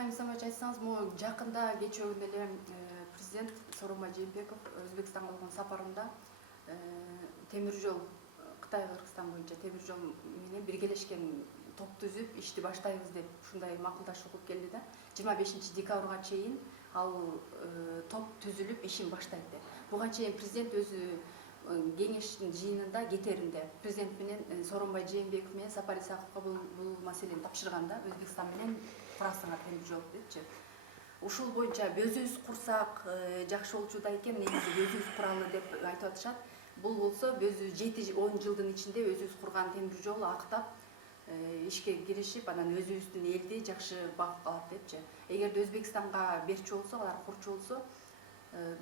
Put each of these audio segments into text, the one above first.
Кайымсамач айтсаңыз, жакында кечээ эле президент Сооронбай Жээнбеков Өзбекстанга болгон сапарында темир жол Кытай Кыргызстан боюнча темир жол менен биргелешкен топ түзүп ишти баштайбыз деп ушундай макулдашуу кылып келди да 25 декабрга чейин ал топ түзүлүп ишин баштайт деп. Буга чейин президент өзү кеңештин жыйынында кетеринде президент менен Сооронбай Жээнбеков менен Сапар Исаковго бул маселени тапшырган да, Өзбекстан менен Кыргызстанга темир жол депчи. Ушул боюнча өзүбүз курсак жакшы болчу да экен, негизи өзүбүз куралы деп айтып атышат. Бул болсо өзү 7-10 жылдын ичинде өзүбүз курган темир жол актап ишке киришип, анан өзүбүздүн элди жакшы багып калат депчи. Эгерде Өзбекстанга берчү болсо, алар курчу болсо,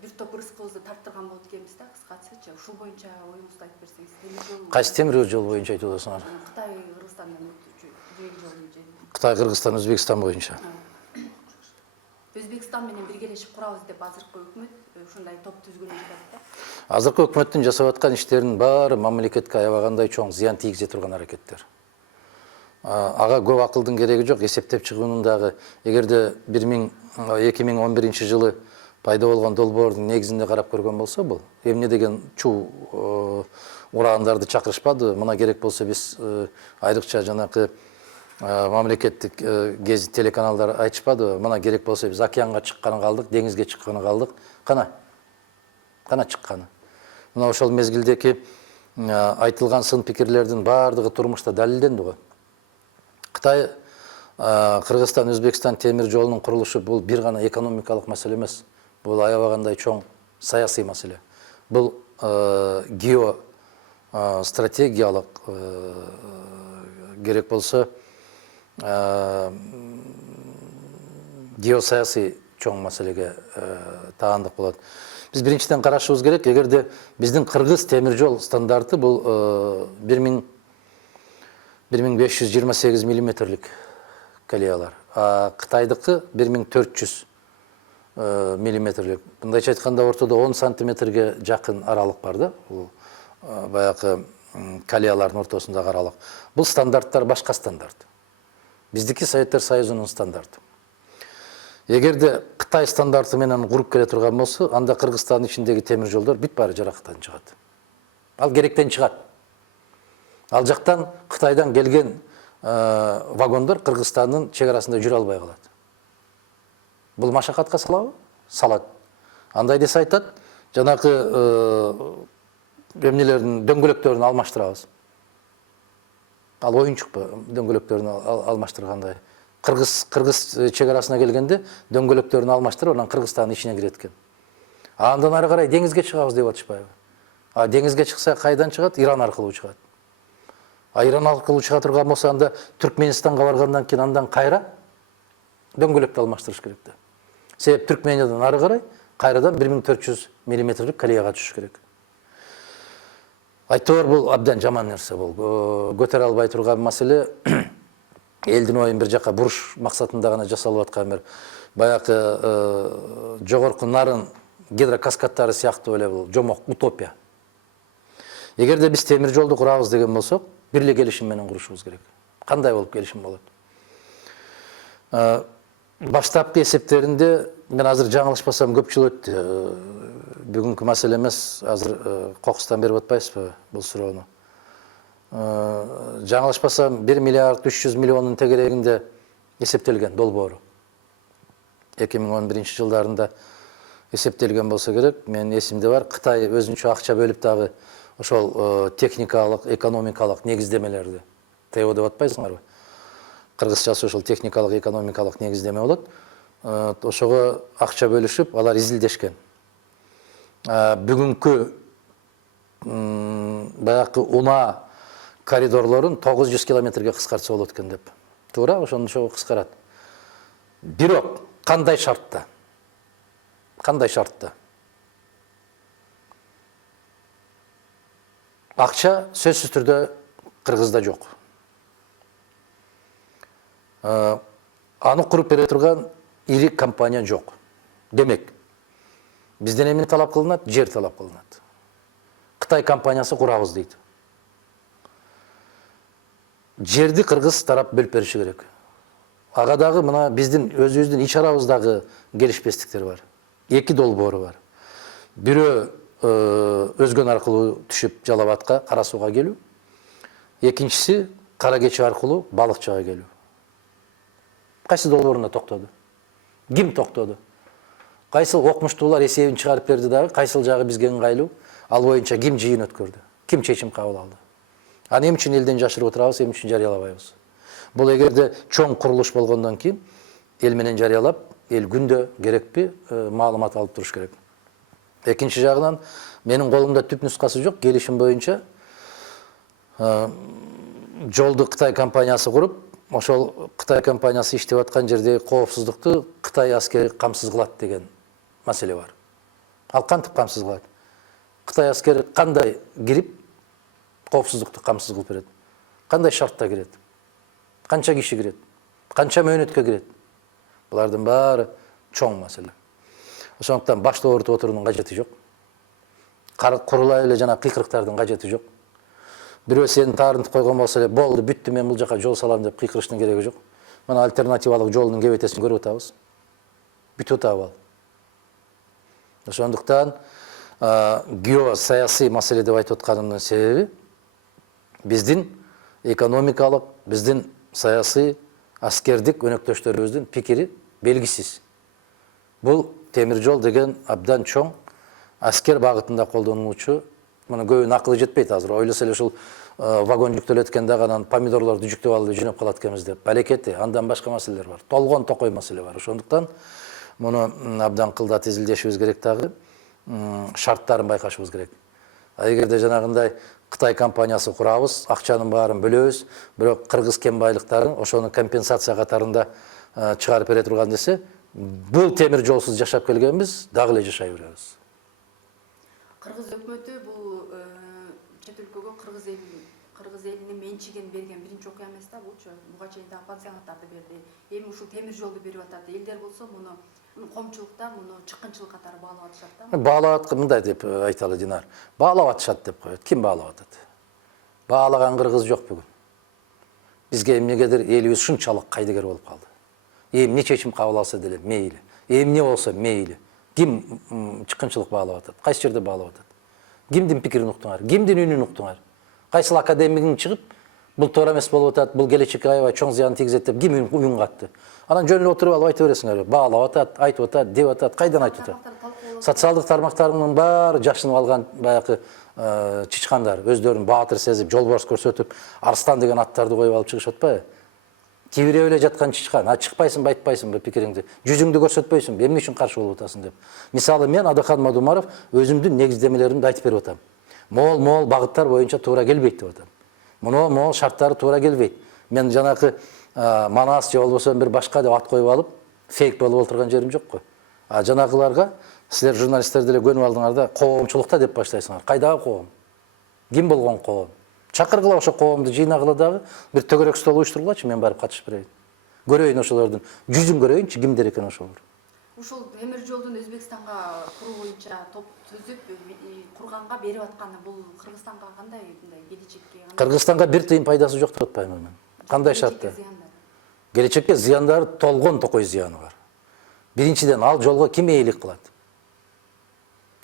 бир топ рызкыбызды тарттырган болот экенбиз да, кыскачасы. Ушул боюнча оюңузду айтып берсеңиз. Темир жол. Кайсы темир жол боюнча айтып атасыңар? Кытай Кыргызстандан жол жөнүндө. Кытай Кыргызстан Өзбекстан боюнча. Өзбекстан менен биргелешип курабыз деп азыркы өкмөт ушундай топ түзгөнү жатат да. Азыркы өкмөттүн жасап аткан иштеринин баары мамлекетке аябагандай чоң зыян тийгизе турган аракеттер. Ага көп акылдын кереги жок, эсептеп чыгуунун дагы. Эгерде 2011 жылы пайда болгон долбоордун негизинде карап көргөн болсо, бул эмне деген чуу урандарды чакырышпады. Мына керек болсо биз айрыкча жанакы мамлекеттик гезит телеканалдар айтышпады. Мына керек болсо биз океанга чыкканы калдык, деңизге чыкканы калдык. Кана чыкканы. Мына ошол мезгилдеки айтылган сын пикирлердин баардыгы турмушта далилденди го. Кытай Кыргызстан Өзбекстан темир жолунун курулушу бул бир гана экономикалык маселе эмес. Бул аябагандай чоң саясий маселе. Бул геостратегиялык керек болсо геосаясий чоң маселеге таандык болот. Биз биринчиден карашыбыз керек, эгерде биздин кыргыз темир жол стандарты бул 1528 миллиметрлик колеялар, а Кытайдыкы 1400 миллиметрлик. Мындайча айтканда ортодо 10 сантиметрге жакын аралык бар да, бул баягы колеялардын ортосундагы аралык. Бул стандарттар башка стандарт. Биздики Советтер Союзунун стандарты. Эгерде Кытай стандарты менен куруп келе турган болсо, анда Кыргызстандын ичиндеги темир жолдор бүт баары жарактан чыгат. Ал керектен чыгат. Ал жактан Кытайдан келген вагондор Кыргызстандын чек арасында жүрө албай калат. Бул машакатка салабы? Салат. Андай десе айтат, жанакы эмнелердин дөңгөлөктөрүн алмаштырабыз. Ал оюнчукпу дөңгөлөктөрүн алмаштыргандай. Кыргыз чек арасына келгенде дөңгөлөктөрүн алмаштырып, анан Кыргызстандын ичине кирет экен. Андан ары карай деңизге чыгабыз деп атышпайбы? Деңизге чыкса кайдан чыгат? Иран аркылуу чыгат. Иран аркылуу чыга турган болсо, анда Түркменистанга баргандан кийин андан кайра дөңгөлөктү алмаштырыш керек да. Себеп Түркмениядан ары карай кайрадан 1400 миллиметрлик колеяга түшүш керек. Айтор бул абдан жаман нерсе, бул көтөрө албай турган маселе. Элдин оюн бир жака буруш максатында гана жасалып аткан бир баягы жогорку нарын гидрокаскадтары сыяктуу эле бул жомок утопия. Эгерде биз темир жолду курабыз деген болсок, бир эле келишим менен курушубуз керек. Кандай болуп келишим болот? Баштапкы эсептеринде, мен азыр жаңылышпасам көп жыл өттү. Бүгүнкү маселе эмес, азыр кокустан берип атпайсызбы бул суроону? Жаңылышпасам 1 миллиард 300 миллионун тегерегинде эсептелген долбоору. 2011 жылдарында эсептелген болсо керек. Менин эсимде бар. Кытай өзүнчө акча бөлүп дагы ошол техникалык, экономикалык негиздемелерди. ТЭО деп атпайсыңарбы? Кыргызчасы ошол техникалык, экономикалык негиздеме болот. Ошого акча бөлүшүп, алар изилдешкен. Бүгүнкү баягы унаа коридорлорун 900 километрге кыскартса болот экен деп. Туура, ошого кыскарат. Бирок кандай шартта? Акча сөзсүз түрдө Кыргызда жок. Аны куруп бере турган ири компания жок. Демек, бизден эмне талап кылынат? Жер талап кылынат. Кытай компаниясы курабыз дейт. Жерди Кыргыз тарап бөлүп бериши керек. ага дагы мына биздин өзүбүздүн ич арабыздагы келишпестиктер бар. Эки долбоору бар. Бирөө өзгөн аркылуу түшүп Жалал Абадка, Кара Сууга келүү. Экинчиси Кара Кечи аркылуу Балыкчыга келүү. Кайсы долбооруна токтоду? Ким токтоду? Кайсыл окумуштуулар эсебин чыгарып берди дагы, кайсыл жагы бизге ыңгайлуу? Ал боюнча ким жыйын өткөрдү? Ким чечим кабыл алды? Аны эмне үчүн элден жашырып отурабыз, эмне үчүн жарыялабайбыз? Бул эгерде чоң курулуш болгондон кийин эл менен жарыялап, эл күндө керекпи маалымат алып туруш керек. Экинчи жагынан менин колумда түп нускасы жок, келишим боюнча жолду Кытай компаниясы куруп, ошол Кытай компаниясы иштеп аткан жерде коопсуздукту Кытай аскери камсыз кылат деген маселе бар. Ал кантип камсыз кылат? Кытай аскери кандай кирип коопсуздукту камсыз кылып берет? Кандай шартта кирет? Канча киши кирет? Канча мөөнөткө кирет? Булардын баары чоң маселе. Ошондуктан башты оорутуп отуруунун кажети жок. Курулай эле жана кыйкырыктардын кажети жок. Бирөө сени таарынтып койгон болсо эле, болду, бүттү, мен бул жака жол салам деп кыйкырыштын кереги жок. Мына альтернативалык жолдун кебетесин көрүп атабыз. Бүтүп атабы ал. Ошондуктан геосаясий маселе деп айтып атканымдын себеби биздин экономикалык, биздин саясий, аскердик өнөктөштөрүбүздүн пикири белгисиз. Бул темир жол деген абдан чоң аскер багытында колдонулуучу, мына көбүнүн акылы жетпейт азыр. Ойлосо эле ушул вагон жүктөлөт экен дагы анан помидорлорду жүктөп алып жөнөп калат экенбиз деп. Балекети, андан башка маселелер бар. Толгон токой маселе бар. Ошондуктан муну абдан кылдат изилдешибиз керек дагы, шарттарын байкашыбыз керек. Эгерде жанагындай Кытай компаниясы курабыз, акчанын баарын бөлөбүз, бирок кыргыз кен байлыктарын ошону компенсация катарында чыгарып бере турган десе, бул темир жолсуз жашап келгенбиз, дагы эле жашай беребиз. Кыргыз өкмөтү бул чет өлкөгө кыргыз элине менчигин берген биринчи окуя эмес да булчу. Буга чейин да пансионаттарды берди. Эми ушул темир жолду берип атат. Элдер болсо муну коомчулукта муну чыккынчылык катары баалап атышат да. Баалап мындай деп айталы Динар. Баалап атышат деп коет. Ким баалап атат? Баалаган кыргыз жок бүгүн. Бизге эмнегедир элибиз ушунчалык кайдыгер болуп калды. Эмне чечим кабыл алса деле мейли. Эмне болсо мейли. Ким чыккынчылык баалап атат? Кайсы жерде баалап атат? Кимдин пикирин уктуңар? Кимдин үнүн уктуңар? Кайсыл академигин чыгып, бул туура эмес болуп атат, бул келечекке аябай чоң зыян тийгизет деп ким үн катты? Анан жөн эле отуруп алып айта бересиңер. Баалап атат, айтып атат, деп атат, кайдан айтып атат? Социалдык тармактардын баары жашынып алган баягы чычкандар, өздөрүн баатыр сезип, жолборс көрсөтүп, арстан деген аттарды коюп алып чыгышып атпайбы? Кибирип эле жаткан чычкан, чыкпайсыңбы, айтпайсыңбы пикириңди, жүзүңдү көрсөтпөйсүңбү, эмне үчүн каршы болуп атасың деп. Мисалы мен Адахан Мадумаров өзүмдүн негиздемелеримди айтып берип атам. Моол багыттар боюнча туура келбейт деп атам. Моол шарттары туура келбейт. Мен жанакы Манас же болбосо бир башка деп ат коюп алып, фейк болуп отурган жерим жок го. Жанагыларга силер журналисттер деле көнүп алдыңар да, коомчулукта деп баштайсыңар. Кайдагы коом? Ким болгон коом? Чакыргыла ошо коомду жыйнагыла дагы бир төгөрөк стол уюштургулачы, мен барып катышып берейин. Көрөйүн ошолордун жүзүн көрөйүнчү, кимдер экен ошолор. Ушул темир жолдун Өзбекстанга куруу боюнча топ түзүп курганга берип атканы бул Кыргызстанга кандай келечекке? Кыргызстанга бир тыйын пайдасы жок деп атпаймынбы мен. Кандай шартта? Келечекке зыяндары толгон токой зыяны бар. Биринчиден ал жолго ким ээлик кылат?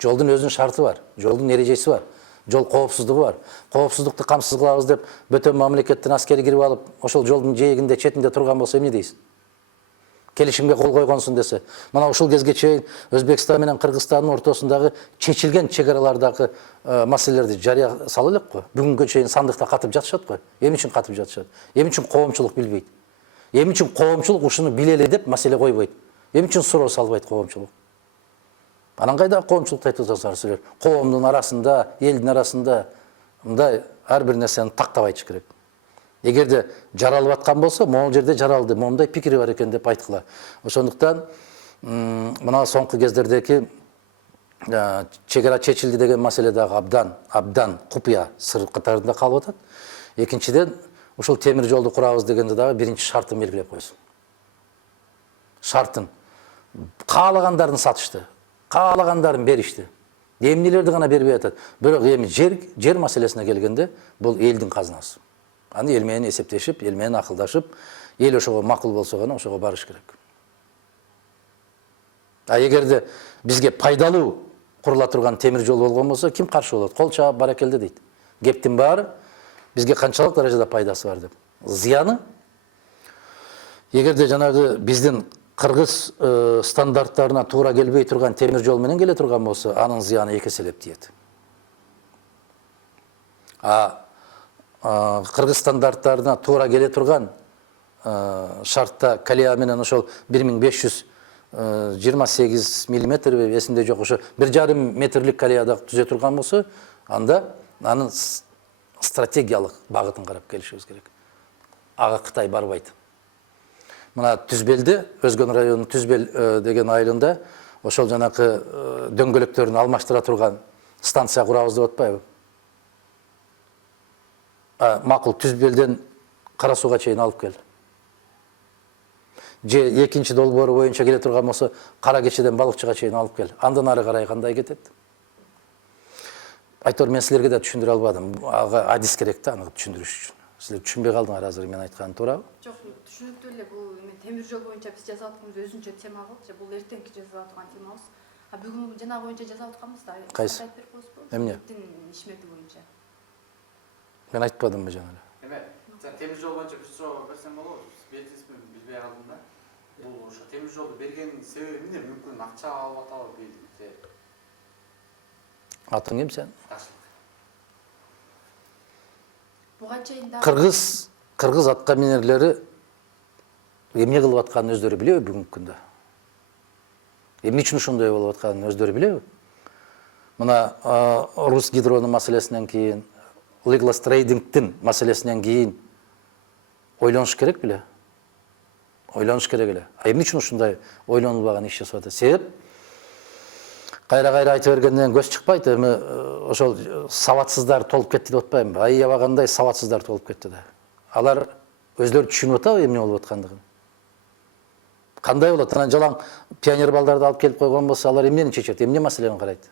Жолдун өзүнүн шарты бар, жолдун эрежеси бар. Жол коопсуздугу бар. Коопсуздукту камсыз кылабыз деп бөтөн мамлекеттин аскери кирип алып, ошол жолдун жээгинде, четинде турган болсо эмне дейсиң? Келишимге кол койгонсуң десе, мына ушул кезге чейин Өзбекстан менен Кыргызстандын ортосундагы чечилген чек аралардагы маселелерди жарыя сала элек го. Бүгүнгө чейин сандыкта катып жатышат го. Эмне үчүн катып жатышат? Эмне үчүн коомчулук билбейт? Эмне үчүн коомчулук ушуну билели деп маселе койбойт? Эмне үчүн суроо салбайт коомчулук? Анан кайда коомчулукты айтып атасыңар силер? Коомдун арасында, элдин арасында мындай ар бир нерсени тактап айтыш керек. Эгерде жаралып аткан болсо, могул жерде жаралды, момундай пикири бар экен деп айткыла. Ошондуктан мына соңку кездердеги чек ара чечилди деген маселе дагы абдан купуя сыр катарында калып атат. Экинчиден, ушул темир жолду курабыз дегенде дагы биринчи шартын белгилеп койсун. Шартын каалагандарын сатышты. Каалагандарын беришти. Эмнелерди гана бербей атат. Бирок эми жер маселесине келгенде бул элдин казынасы. Аны эл менен эсептешип, эл менен акылдашып, эл ошого макул болсо гана ошого барыш керек. А эгерде бизге пайдалуу курула турган темир жол болгон болсо ким каршы болот? Кол чаап баракелде дейт. Кептин баары бизге канчалык даражада пайдасы бар деп. Зыяны эгерде жанагы биздин кыргыз стандарттарына туура келбей турган темир жол менен келе турган болсо, анын зыяны эки эселеп тиет. Кыргыз стандарттарына туура келе турган шартта колея менен ошол 1528 миллиметр эсимде жок, ошо 1,5 метрлик колеяда түзө турган болсо, анда анын стратегиялык багытын карап келишибиз керек. Ага Кытай барбайт. Мына Түзбелде, Өзгөн районунун Түзбел деген айылында ошол жанакы дөңгөлөктөрүн алмаштыра турган станция курабыз деп атпайбы? Макул Түзбелден Кара Сууга чейин алып кел. Же экинчи долбоору боюнча келе турган болсо, Кара Кечеден Балыкчыга чейин алып кел. Андан ары карай кандай кетет? Айтор, мен силерге да түшүндүрө албадым. Ага адис керек да, аны түшүндүрүш үчүн. Силер түшүнбөй калдыңар азыр мен айтканым туурабы? Жок, түшүнүктүү эле. Бул темир жол боюнча биз жазып атканыбыз өзүнчө тема болуп, же бул эртеңки жазып аткан темабыз. Бүгүн жана боюнча жазып атканбыз да. Кайсы? Айтып берип коесузбу? Эмне? Ишмети боюнча. Мен айтпадымбы жана эле? Эме, темир жол боюнча бир суроо берсем болобу? Белгисизби, билбей калдым да. Бул ошо темир жолду бергенин себеби эмне? Мүмкүн акча алып атабы, же Атың ким сен? Буга чейин да Кыргыз атка минерлери эмне кылып атканын өздөрү билеби бүгүнкү күндө? Эмне үчүн ошондой болуп атканын өздөрү билеби? Мына Рус гидронун маселесинен кийин, Legless трейдингдин маселесинен кийин ойлонуш керек беле? Ойлонуш керек эле. Эмне үчүн ушундай ойлонулбаган иш жасап атат? Себеп кайра-кайра айтып бергенден көз чыкпайт. Эми ошол сабатсыздар толуп кетти деп атпаймынбы? Аябагандай сабатсыздар толуп кетти да. Алар өздөрү түшүнүп атабы эмне болуп аткандыгын? Кандай болот? Анан жалаң пионер балдарды алып келип койгон болсо, алар эмнени чечет? Эмне маселени карайт?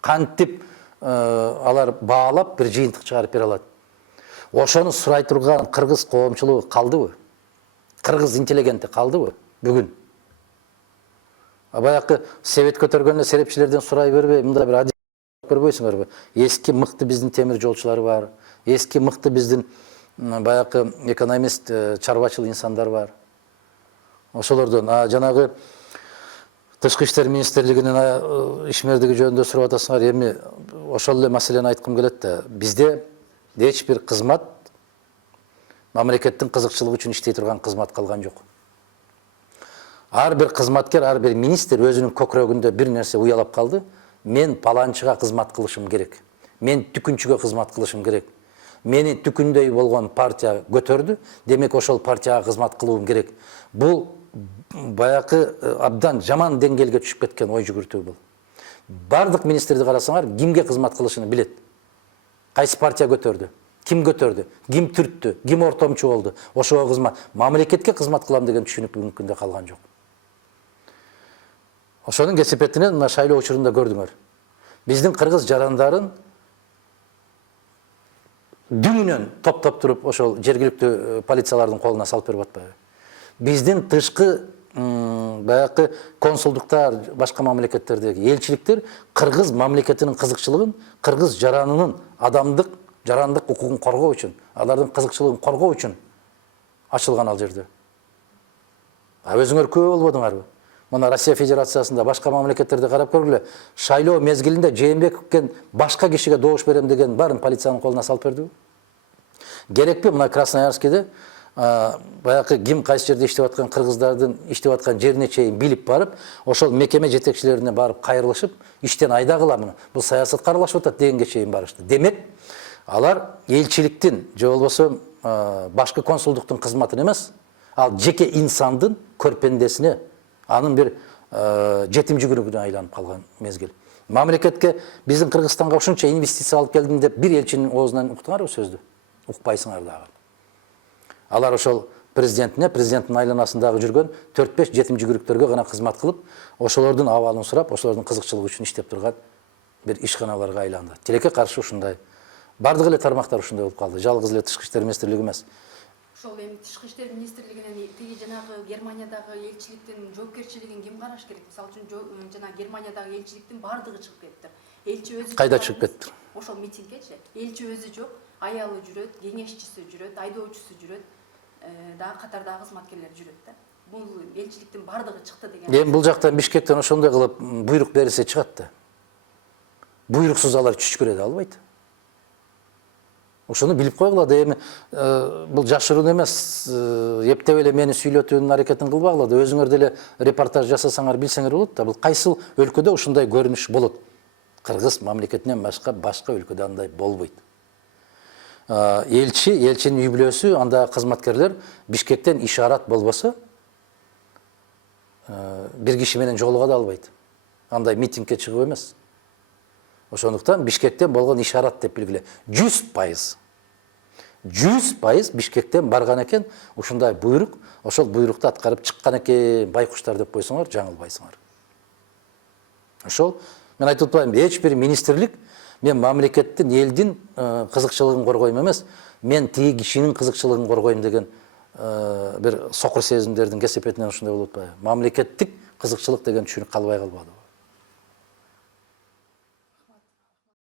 Кантип алар баалап бир жыйынтык чыгарып бере алат? Ошону сурай турган кыргыз коомчулугу калдыбы? Кыргыз интеллигенти калдыбы бүгүн? Баякы себет көтөргөндө серепчилерден сурай бербей, мындай бир адис көрбөйсүңөрбү? Эски мыкты биздин темир жолчулар бар, эски мыкты биздин баякы экономист, чарбачыл инсандар бар. Ошолордон жанагы Тышкы иштер министрлигинин ишмердиги жөнүндө сурап атасыңар, эми ошол эле маселени айткым келет да. Бизде эч бир кызмат мамлекеттин кызыкчылыгы үчүн иштей турган кызмат калган жок. Ар бир кызматкер, ар бир министр өзүнүн көкүрөгүндө бир нерсе уялап калды. Мен паланчыга кызмат кылышым керек. Мен түкүнчүгө кызмат кылышым керек. Мени түкүндөй болгон партия көтөрдү, демек ошол партияга кызмат кылуум керек. Бул баякы абдан жаман деңгээлге түшүп кеткен ой жүгүртүү бул. Бардык министрди карасаңар, кимге кызмат кылышын билет. Кайсы партия көтөрдү? Ким көтөрдү? Ким түрттү? Ким ортомчу болду? Ошого кызмат, мамлекетке кызмат кылам деген түшүнүк бүгүнкү күндө калган жок. Ошонун кесепетинен мына шайлоо учурунда көрдүңөр. Биздин кыргыз жарандарын дүңүнөн топтоп туруп ошол жергиликтүү полициялардын колуна салып берип атпайбы? Биздин тышкы баякы консулдуктар, башка мамлекеттердеги элчиликтер кыргыз мамлекетинин кызыкчылыгын, кыргыз жаранынын адамдык, жарандык укугун коргоо үчүн, алардын кызыкчылыгын коргоо үчүн ачылган ал жерде. Өзүңөр күбө болбодуңарбы? Мына Россия Федерациясында башка мамлекеттерде карап көргүлө, шайлоо мезгилинде Жээнбековден башка кишиге добуш берем деген баарын полициянын колуна салып бердиби? Керекпи мына Красноярскиде баякы ким кайсы жерде иштеп аткан кыргыздардын иштеп аткан жерине чейин билип барып, ошол мекеме жетекчилерине барып кайрылышып, иштен айдагыла муну. Бул саясатка аралашып атат дегенге чейин барышты. Демек, алар элчиликтин же болбосо башкы консулдуктун кызматын эмес, ал жеке инсандын көрпендесине, анын бир жетим жүгүрүгүнө айланып калган мезгил. Мамлекетке биздин Кыргызстанга ушунча инвестиция алып келдим деп бир элчинин оозунан уктуңарбы сөздү? Укпайсыңар дагы. Алар ошол президентине, президенттин айланасындагы жүргөн 4-5 жетим жүгүрүктөргө гана кызмат кылып, ошолордун абалын сурап, ошолордун кызыкчылыгы үчүн иштеп турган бир ишканаларга айланды. Тилекке каршы ушундай. Бардык эле тармактар ушундай болуп калды. Жалгыз эле Тышкы иштер министрлиги эмес. ошол эми тышкы иштер министрлигинен тиги жанагы Германиядагы элчиликтин жоопкерчилигин ким караш керек? Мисалы үчүн жана Германиядагы элчиликтин баардыгы чыгып кетиптир. Элчи өзү Кайда чыгып кетти? Ошол митингечи. Элчи өзү жок, аялы жүрөт, кеңешчиси жүрөт, айдоочусу жүрөт, дагы катардагы кызматкерлер жүрөт да. Бул элчиликтин баардыгы чыкты деген. Эми бул жактан Бишкектен ошондой кылып буйрук берилсе чыгат да. Буйруксуз алар чүчкүрөдө албайт. Ошону билип койгула да, эми бул жашыруун эмес, эптеп эле мени сүйлөтүүнүн аракетин кылбагыла да, өзүңөр деле репортаж жасасаңар билсеңер болот да, бул кайсыл өлкөдө ушундай көрүнүш болот. Кыргыз мамлекетинен башка өлкөдө андай болбойт. Элчинин үй бүлөсү, анда кызматкерлер Бишкектен ишарат болбосо бир киши менен жолуга да албайт. Андай митингке чыгып эмес. Ошондуктан Бишкектен болгон ишарат деп билгиле. 100%. 100% Бишкектен барган экен, ушундай буйрук, ошол буйрукту аткарып чыккан экен, байкуштар деп койсоңор, жаңылбайсыңар. Ошол мен айтып атпайм, эч бир министрлик мен мамлекеттин, элдин кызыкчылыгын коргойм эмес, мен тиги кишинин кызыкчылыгын коргойм деген бир сокур сезимдердин кесепетинен ушундай болуп атпайбы. Мамлекеттик кызыкчылык деген түшүнүк калбай калбады.